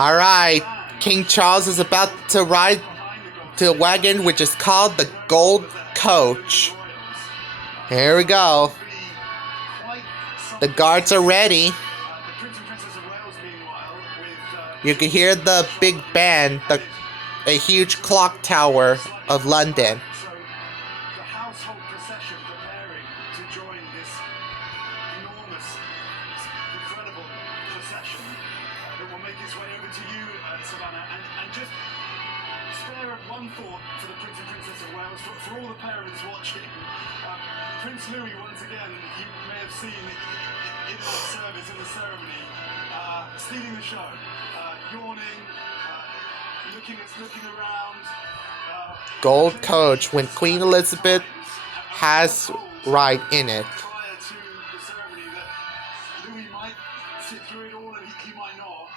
Alright, King Charles is about to ride to a wagon which is called the Gold Coach. Here we go. The guards are ready. You can hear the big band, a huge clock tower of London. One thought for the Prince and Princess of Wales, for all the parents watching. Prince Louis, once again, you may have seen in that service, in the ceremony, stealing the show, yawning, looking around. Gold Coach, when Queen Elizabeth has right in it. Prior to the ceremony, that Louis might sit through it all and he might not.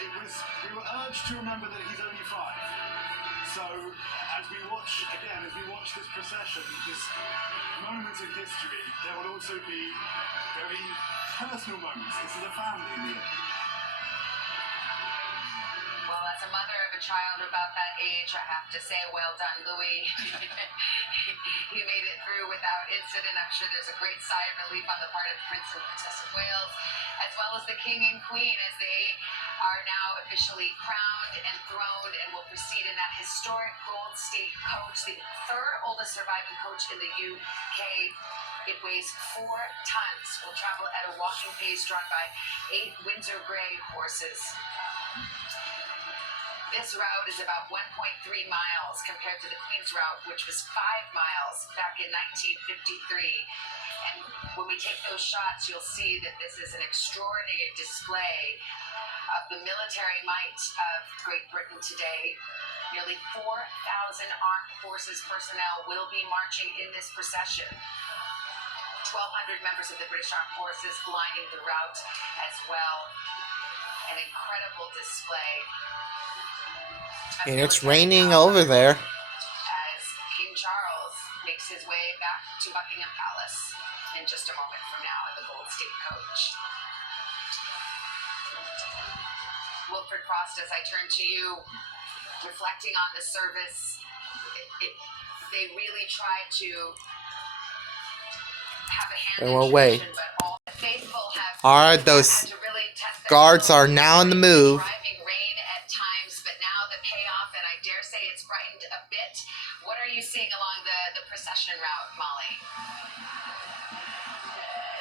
We were urged to remember that he's only 5. So, as we watch this procession, this moment in history, there will also be very personal moments. This is a family in the end. Well, as a mother of a child about that age, I have to say, well done, Louis. He made it through without incident. I'm sure there's a great sigh of relief on the part of Prince and Princess of Wales, as well as the King and Queen, as they are now officially crowned and throned and will proceed in that historic gold state coach, the 3rd oldest surviving coach in the UK. It weighs 4 tons, will travel at a walking pace drawn by 8 Windsor Grey horses. This route is about 1.3 miles compared to the Queen's route, which was 5 miles back in 1953. And when we take those shots, you'll see that this is an extraordinary display of the military might of Great Britain today. Nearly 4,000 armed forces personnel will be marching in this procession. 1,200 members of the British Armed Forces lining the route as well. An incredible display. And it's raining over there. As King Charles makes his way back to Buckingham Palace in just a moment from now in the Gold State Coach. Wilfred Frost, as I turn to you, reflecting on the service, they really try to have a hand in tradition, but all the faithful have Alright, those to really test guards are now in the move. Driving rain at times, but now the payoff, and I dare say it's brightened a bit. What are you seeing along the procession route, Molly?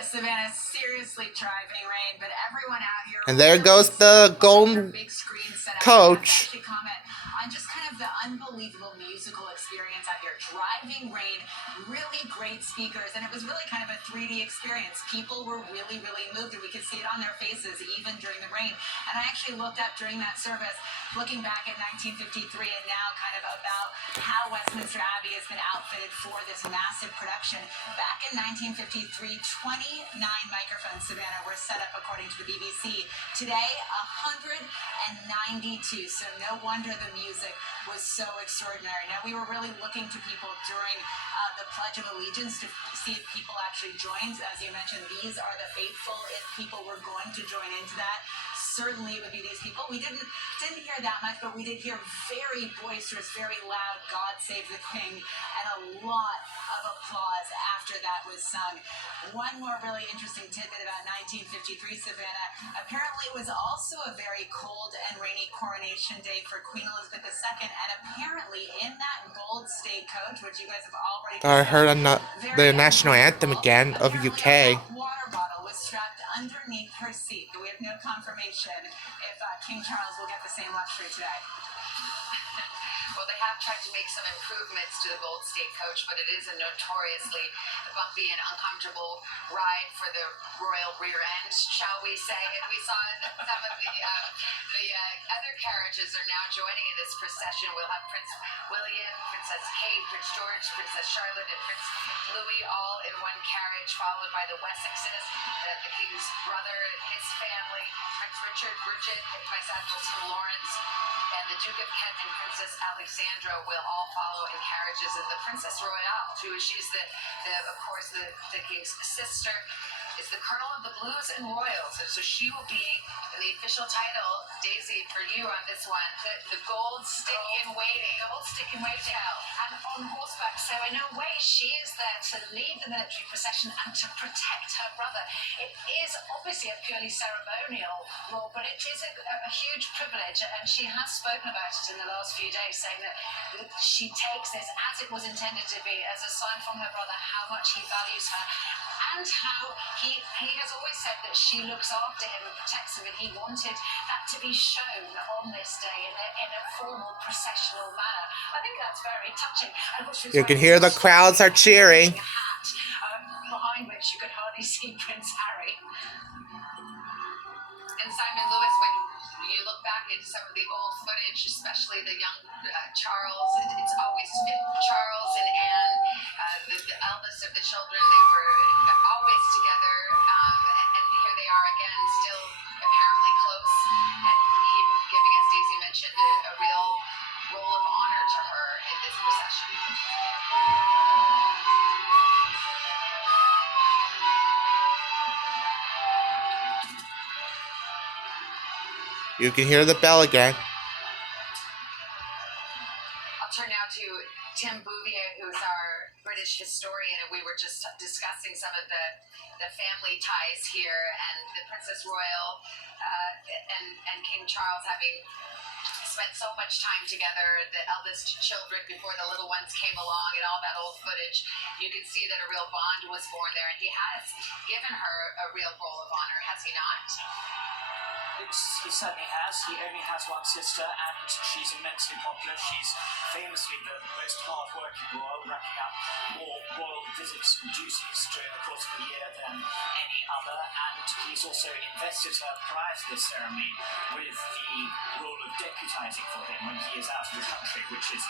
Savannah, seriously driving rain, but everyone out here. And there goes the Gold Coach. Comment on just kind of the unbelievable musical experience out here. Driving rain, really great speakers, and it was really kind of a 3D experience. People were really, really moved, and we could see it on their faces even during the rain. And I actually looked up during that service, looking back at 1953 and now kind of about how Westminster Abbey has been outfitted for this massive production. Back in 1953, 29 microphones, Savannah, were set up according to the BBC. Today, 192, so no wonder the music was so extraordinary. Now, we were really looking to people during the Pledge of Allegiance to see if people actually joined. As you mentioned, these are the faithful. If people were going to join into that, certainly it would be these people. We didn't hear that much, but we did hear very boisterous, very loud God Save the King, and a lot of applause after that was sung. One more really interesting tidbit about 1953, Savannah. Apparently it was also a very cold and rainy coronation day for Queen Elizabeth II, and apparently in that Gold State Coach, which you guys have already I heard the national anthem again of UK. A water bottle was strapped underneath her seat. We have no confirmation if King Charles will get the same luxury today. Well, they have tried to make some improvements to the Gold State Coach, but it is a notoriously bumpy and uncomfortable ride for the royal rear end, shall we say. And we saw some of the other carriages are now joining in this procession. We'll have Prince William, Princess Kate, Prince George, Princess Charlotte, and Prince Louis all in one carriage, followed by the Wessexes, the King's brother, his family, Prince Richard, Bridget, Vice Admiral Tim Lawrence, and the Duke of Kent and Princess Alexandra will all follow in carriages, and the Princess Royale, too. She's of course, the King's sister. is the Colonel of the Blues and Royals. And so she will be the official title, Daisy, for you on this one. The gold stick in waiting. Gold stick in waiting. And on horseback. So in a way, she is there to lead the military procession and to protect her brother. It is obviously a purely ceremonial role, but it is a huge privilege. And she has spoken about it in the last few days, saying that she takes this as it was intended to be, as a sign from her brother how much he values her, and how he has always said that she looks after him and protects him, and he wanted that to be shown on this day in a formal processional manner. I think that's very touching. And You can hear the crowds are cheering. Hat, behind which you could hardly see Prince Harry. And Simon Lewis, when you look back at some of the old footage, especially the young Charles, it's always Charles and Anne, the eldest of the children. They were always together, and here they are again, still apparently close, and even giving, as Daisy mentioned, a real role of honor to her in this procession. You can hear the bell again. I'll turn now to Tim Bouvier, who's our British historian, and we were just discussing some of the family ties here, and the Princess Royal and King Charles having spent so much time together, the eldest children before the little ones came along, and all that old footage. You can see that a real bond was born there, and he has given her a real roll of honor, has he not? He certainly has. He only has one sister, and she's immensely popular. She's famously the most hard-working royal, racking up more royal visits and duties during the course of the year than any other. And he's also invested her prior to this ceremony with the role of deputizing for him when he is out of the country, which is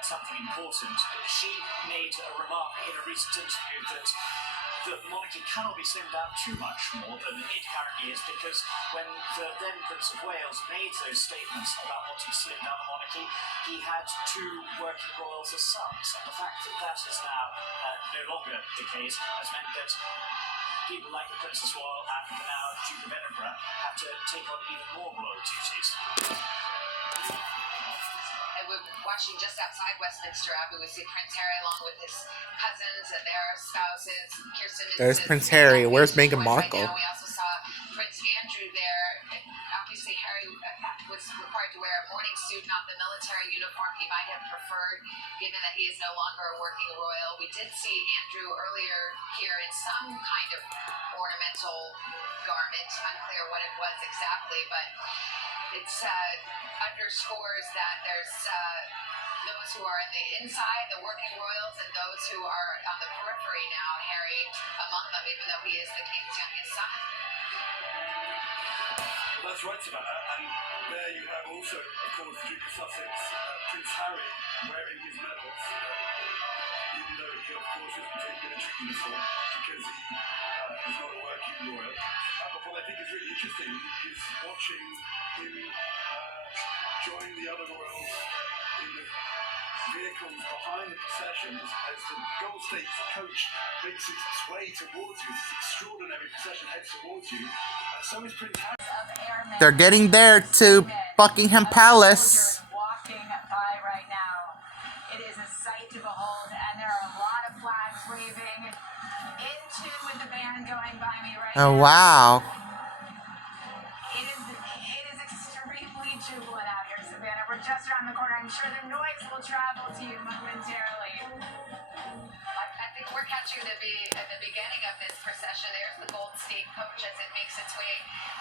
something important. She made a remark in a recent interview that the monarchy cannot be slimmed down too much more than it currently is, because when the then Prince of Wales made those statements about wanting to slim down the monarchy, he had two working royals as sons, and the fact that that is now no longer the case has meant that people like the Princess Royal and now Duke of Edinburgh have to take on even more royal duties. And we're watching just outside Westminster Abbey. We see Prince Harry along with his cousins and their spouses. Kirsten and There's Prince Harry. Where's Meghan right Markle? now. We also saw Prince Andrew there. And obviously, Harry was required to wear a morning suit, not the military uniform he might have preferred, given that he is no longer a working royal. We did see Andrew earlier here in some kind of ornamental garment. Unclear what it was exactly, but it's underscores that there's those who are in the inside, the working royals, and those who are on the periphery now, Harry among them, even though he is the king's youngest son. Well, that's right, Savannah. And there you have also, of course, the Duke of Sussex, Prince Harry, wearing his medals, even though he, of course, isn't in military uniform, because he is not a working royal. But what I think is really interesting is watching him join the other royals in the vehicles behind the procession as the Gold State coach makes its way towards you. This extraordinary procession heads towards you. So is Prince Harry. They're getting there to Buckingham Palace. Walking by right now. It is a sight to behold, and there are a lot of flags waving in tune with the band going by me right now. Oh, wow. It is extremely jubilant out here, Savannah. We're just around the corner. I'm sure the noise will travel to you momentarily. I think we're catching at the beginning of this procession. There's the Gold State coach as it makes its way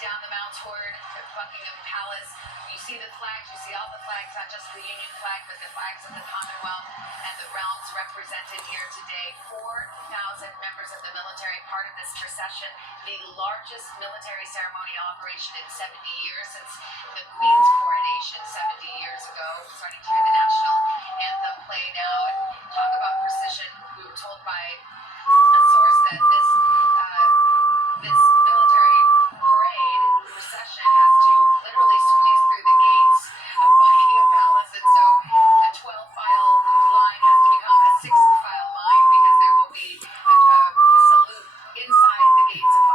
down the Mount toward Buckingham Palace. You see the flags, you see all the flags, not just the Union flag, but the flags of the Commonwealth and the realms represented here today. 4,000 members of the military part of this procession, the largest military ceremonial operation in 70 years since the Queen's coronation 70 years ago. We're starting to hear the national anthem play now, and talk about precision. We were told by a source that this military parade procession has to literally squeeze through the gates of Buckingham Palace, and so a 12-file line has to become a 6-file line, because there will be a salute inside the gates of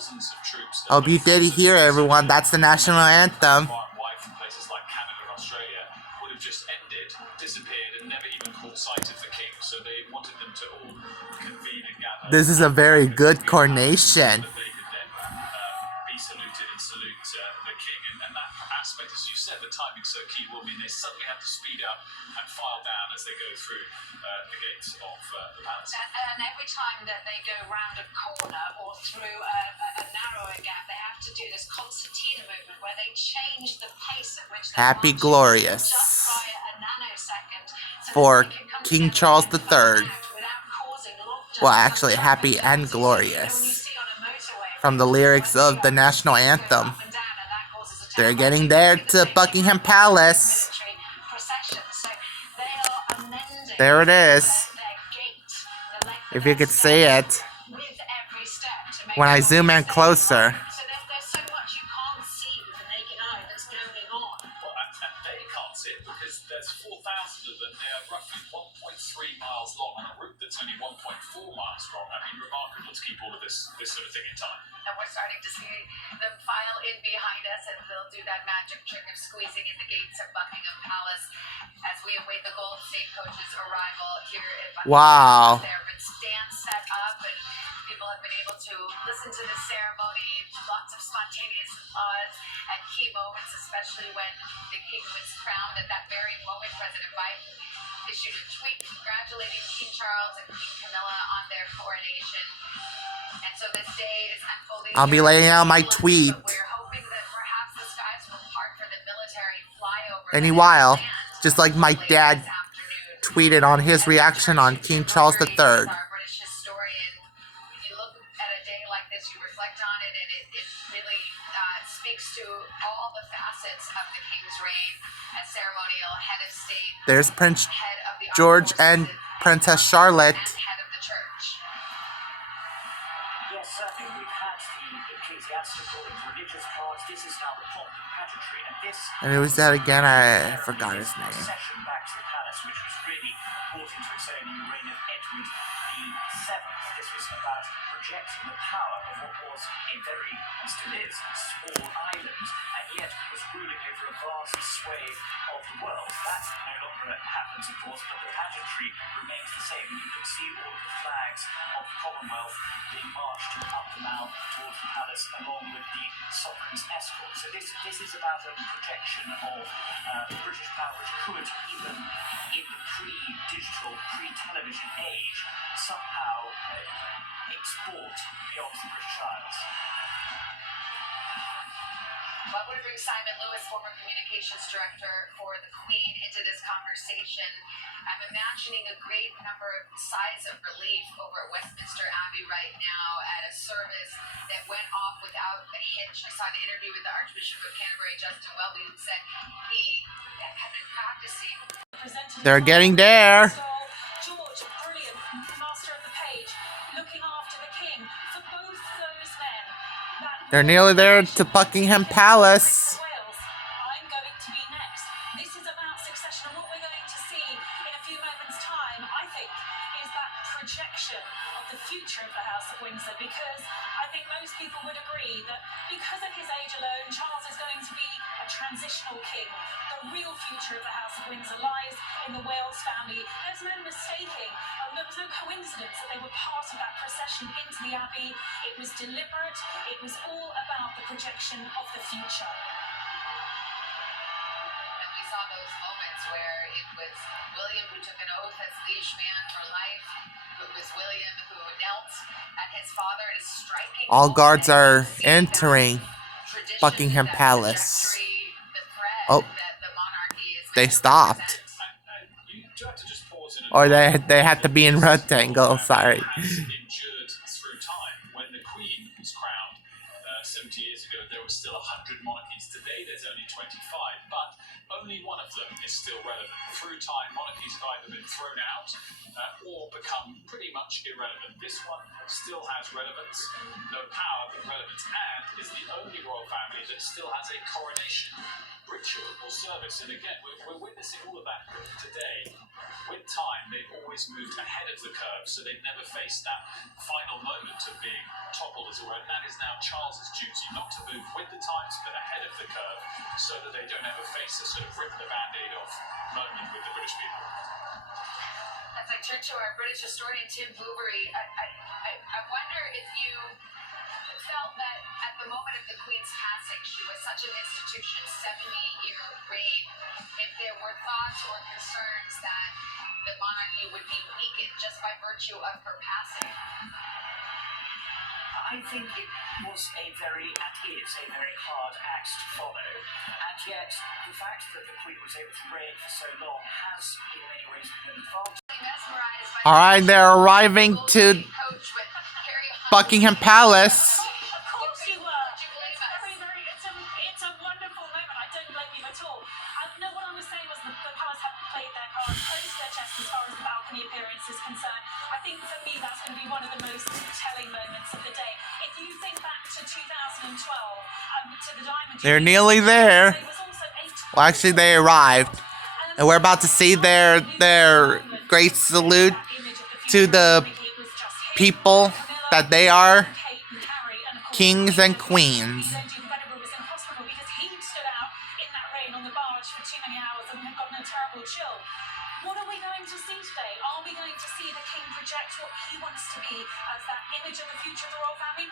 thousands of troops. Hope you did hear, everyone. That's the national anthem. Far and wide from places like Canada and Australia would have just ended, disappeared, and never even caught sight of the king. So they wanted them to all convene and gather. This is a very good coronation. That they could then be saluted and salute the king. And that aspect, as you said, the timing's so key will mean they suddenly have to speed up and file down as they go through the gates of the palace. And every time that they go round a corner or through a narrower gap, they have to do this concertina movement where they change the pace at which they Happy march glorious just by a nanosecond so for that they can come King together Charles and come III. out without causing lockdowns. Well, actually, happy and So when you glorious. see on a motorway, From the lyrics of the national anthem. They're getting there to Buckingham Palace. There it is. If you could see it. When I zoom in closer. So there's so much you can't see with the naked eye that's going on. Well, and they can't see it because there's 4,000 of them. They are roughly 1.3 miles long on a route that's only 1.4 miles long. I mean, remarkable to keep all of this sort of thing in time. And we're starting to see them file in behind us, and they'll do that magic trick of squeezing in the gates of Buckingham Palace as we await the Gold State coach's arrival here at Buckingham Wow. Palace. There have been stands set up, and people have been able to listen to the ceremony. Lots of spontaneous applause at key moments, especially when the king was crowned. At that very moment, President Biden issued a tweet congratulating King Charles and Queen Camilla on their coronation. And so this day is unfolding. I'll be laying out my tweet We're hoping that perhaps the skies will part for the military flyover any while. Just like my dad tweeted on his reaction on King Charles III. Our British historian, you look at a day like this, you reflect on it, and it really speaks to all the facets of the king's reign as ceremonial head of state. There's Prince Head of the George armed and forces, Princess Charlotte. and head of the church. Yes, certainly. We've had the ecclesiastical and religious parts. This is now the pomp and pageantry, and this. And who was that again? I forgot his name. Procession back to the palace, which was really brought into its own in the reign of Edward VII. This was about projecting the power of what was a very, and still is, small island, and yet was ruling over a vast swathe of the world. That no longer happens, of course, but the pageantry remains the same, and you can see all of the flags of the Commonwealth being marched up the mount towards the palace, along with the sovereign's escort. So this is about a projection of British power, which could, even in the pre-digital, pre-television age, somehow export beyond the British Isles. Well, I'm going to bring Simon Lewis, former communications director for the Queen, into this conversation. I'm imagining a great number of sighs of relief over at Westminster Abbey right now at a service that went off without a hitch. I saw an interview with the Archbishop of Canterbury, Justin Welby, who said he had been practicing. They're getting there. George, brilliant, master of the page, looking after the king. For both those men, They're nearly there to Buckingham Palace. Wales, I'm going to be next. This is about succession, and what we're going to see in a few moments' time, I think, is that projection of the future of the House of Windsor, because I think most people would agree that because of his age alone, Charles is going to be a transitional king. The real future of the House of Windsor lies in the Wales family. There's no mistaking, there was no coincidence that they were part of that procession into the Abbey. It was deliberate. It was all about the projection of the future. And we saw those moments where it was William who took an oath as liege man for life. It was William who knelt at his father and is striking. All guards are entering Buckingham Palace. Oh, they stopped. Or they had to be in rectangle, sorry. Endured through time. When the Queen was crowned 70 years ago, there were still 100 monarchies. Today, there's only 25. But only one of them is still relevant. Through time, monarchies have either been thrown out or become pretty much irrelevant. This one still has relevance, no power but relevance, and is the only royal family that still has a coronation ritual or service. And again, we're witnessing all of that today. With time, they've always moved ahead of the curve, so they've never faced that final moment of being toppled, as it were. And that is now Charles's duty, not to move with the times, but ahead of the curve, so that they don't ever face a sort of rip the band-aid off moment with the British people. As I turn to our British historian, Tim Bouverie, I wonder if you felt that at the moment of the Queen's passing, she was such an institution, 70-year reign, if there were thoughts or concerns that the monarchy would be weakened just by virtue of her passing. I think it was and is a very hard act to follow, and yet the fact that the Queen was able to reign for so long has in many ways been an advantage. All right, they're arriving to Buckingham Palace. Of course you were. It's a wonderful moment. I don't blame you at all. No, what I was saying was the palace have played their cards close to their chest as far as the balcony appearance is concerned. I think for me that's going to be one of the most telling moments of the day. If you think back to 2012, to the Diamond Jubilee, They're nearly there. there was also Well, actually, they arrived. And we're about to see their great salute to the people that they are kings and queens. What are we going to see today? Are we going to see the king project what he wants to be as that image of the future of the royal family?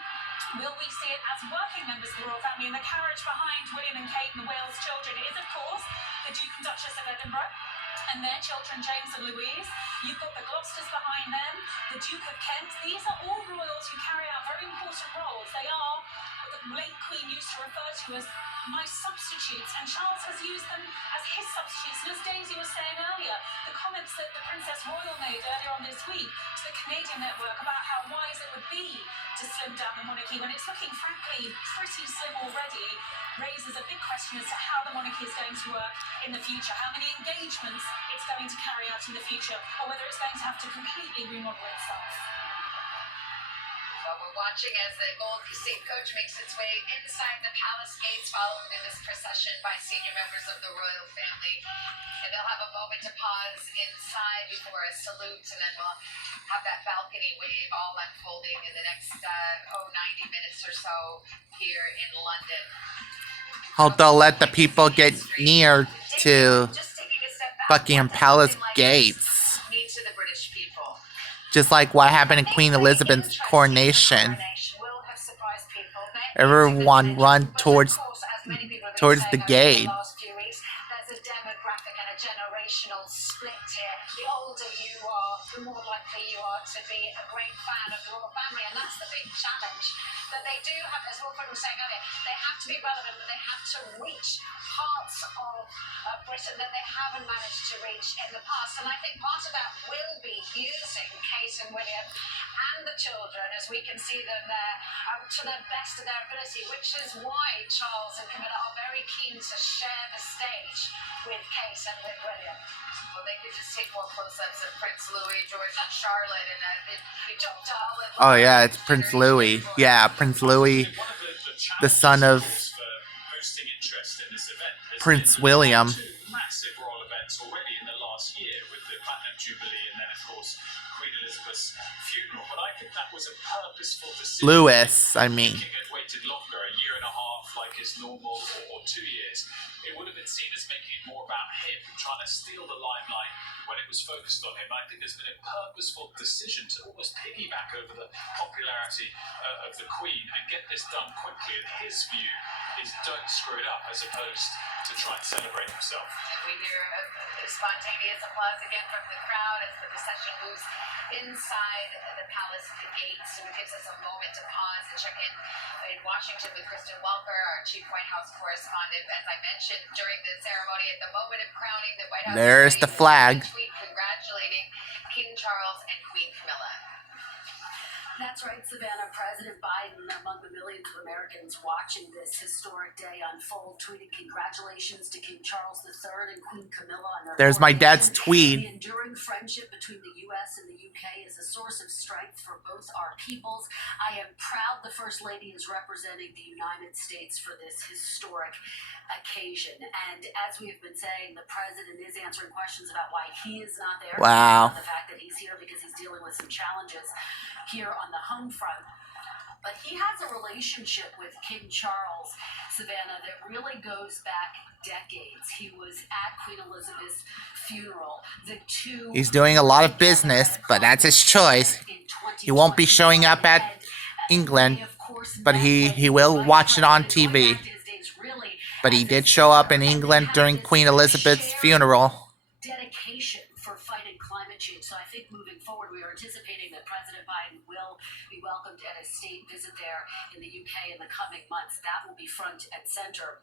Will we see it as working members of the royal family? And the carriage behind William and Kate and the Wales children is, of course, the Duke and Duchess of Edinburgh and their children, James and Louise. You've got the Gloucesters behind them, the Duke of Kent. These are all royals who carry out very important roles. They are what the late Queen used to refer to as my substitutes, and Charles has used them as his substitutes. And as Daisy was saying earlier, the comments that the Princess Royal made earlier on this week to the Canadian network about how wise it would be to slim down the monarchy when it's looking, frankly, pretty slim already, raises a big question as to how the monarchy is going to work in the future, how many engagements it's going to carry out in the future, or whether it's going to have to completely remodel itself. Well, we're watching as the Gold State Coach makes its way inside the palace gates, followed in this procession by senior members of the royal family. And they'll have a moment to pause inside before a salute, and then we'll have that balcony wave all unfolding in the next 90 minutes or so here in London. Hope they'll let the people get near to Buckingham Palace gates. To the British people. Just like what happened in Queen Elizabeth's coronation. Everyone run towards the gate. There's a demographic and a generational split here. The older you are, the more likely you are to be a great fan of the royal family, and that's the big challenge that they do have. As Wilfred was saying earlier, they have to be relevant, but they have to reach parts of Britain that they haven't managed to reach in the past. And I think part of that will be using Kate and William and the children, as we can see them there, to the best of their ability, which is why Charles and Camilla are very keen to share the stage with Kate and with William. Well, they could just take more close-ups of Prince Louis, George, and Charlotte, and we jumped all in. Oh yeah, it's Prince Louis. Yeah, Prince Louis, the son of Prince William. Massive royal events already in the last year with the Platinum Jubilee and then, of course, Queen Elizabeth's funeral. But I think that was a purposeful decision. Louis, I mean. If the king had waited longer, a year and a half like is normal, or 2 years, it would have been seen as making it more about him, trying to steal the limelight when it was focused on him. I think there's been a purposeful decision to almost piggyback over the popularity of the Queen and get this done quickly. And his view is don't screw it up, as opposed to try and celebrate himself. And we hear spontaneous applause again from the crowd as the procession moves inside the palace gates. So it gives us a moment to pause and check in Washington with Kristen Welker, our chief White House correspondent. As I mentioned during the ceremony, at the moment of crowning, the White House there's the flag. Tweet congratulating King Charles and Queen Camilla. That's right, Savannah. President Biden among the millions of Americans watching this historic day unfold, tweeting congratulations to King Charles III and Queen Camilla on their There's my dad's coronation. tweet. The enduring friendship between the U.S. and the U.K. is a source of strength for both our peoples. I am proud the First Lady is representing the United States for this historic occasion. And as we have been saying, the president is answering questions about why he is not there. Wow. The fact that he's here because he's dealing with some challenges here on the home front. But he has a relationship with King Charles, Savannah, that really goes back decades. He was at Queen Elizabeth's funeral. He's doing a lot of business, but that's his choice. He won't be showing up at England, but he will watch it on TV. But he did show up in England during Queen Elizabeth's funeral. Dedication for fighting climate change. So I think moving forward, we are anticipating that President Biden will be welcomed at a state visit there in the UK in the coming months. That will be front and center.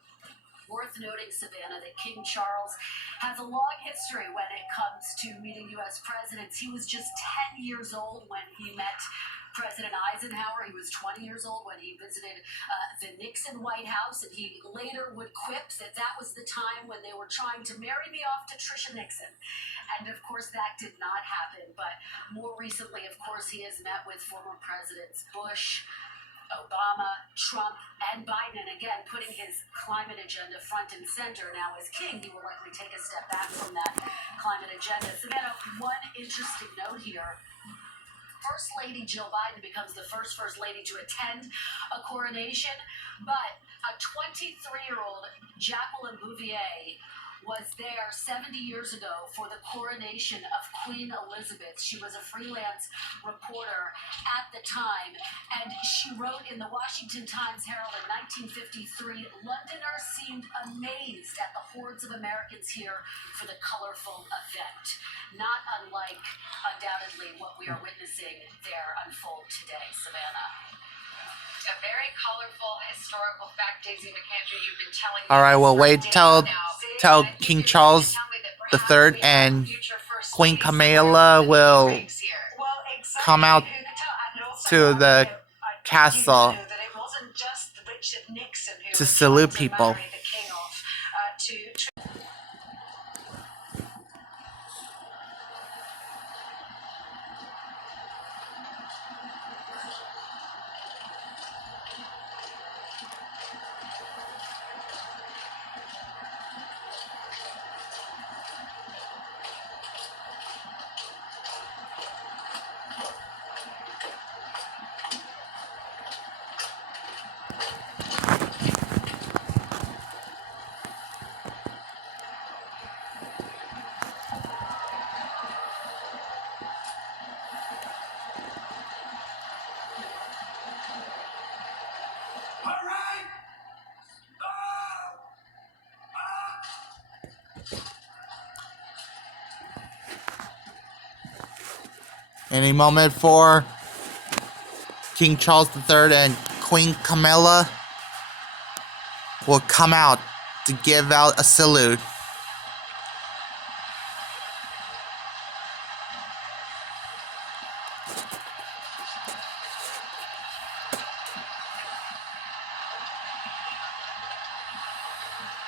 Worth noting, Savannah, that King Charles has a long history when it comes to meeting U.S. presidents. He was just 10 years old when he met President Eisenhower. He was 20 years old when he visited the Nixon White House, and he later would quip that that was the time when they were trying to marry me off to Tricia Nixon. And of course, that did not happen. But more recently, of course, he has met with former presidents Bush, Obama, Trump, and Biden, and again, putting his climate agenda front and center. Now, as king, he will likely take a step back from that climate agenda. Savannah, one interesting note here. First Lady Jill Biden becomes the first Lady to attend a coronation, but a 23-year-old Jacqueline Bouvier was there 70 years ago for the coronation of Queen Elizabeth. She was a freelance reporter at the time, and she wrote in the Washington Times-Herald in 1953, Londoners seemed amazed at the hordes of Americans here for the colorful event. Not unlike, undoubtedly, what we are witnessing there unfold today, Savannah. A very colorful historical fact, Daisy McAndrew, you've been telling me. All right, well, wait till King Charles III and Queen Camila will come out to the castle to salute people. Any moment for King Charles III and Queen Camilla will come out to give out a salute.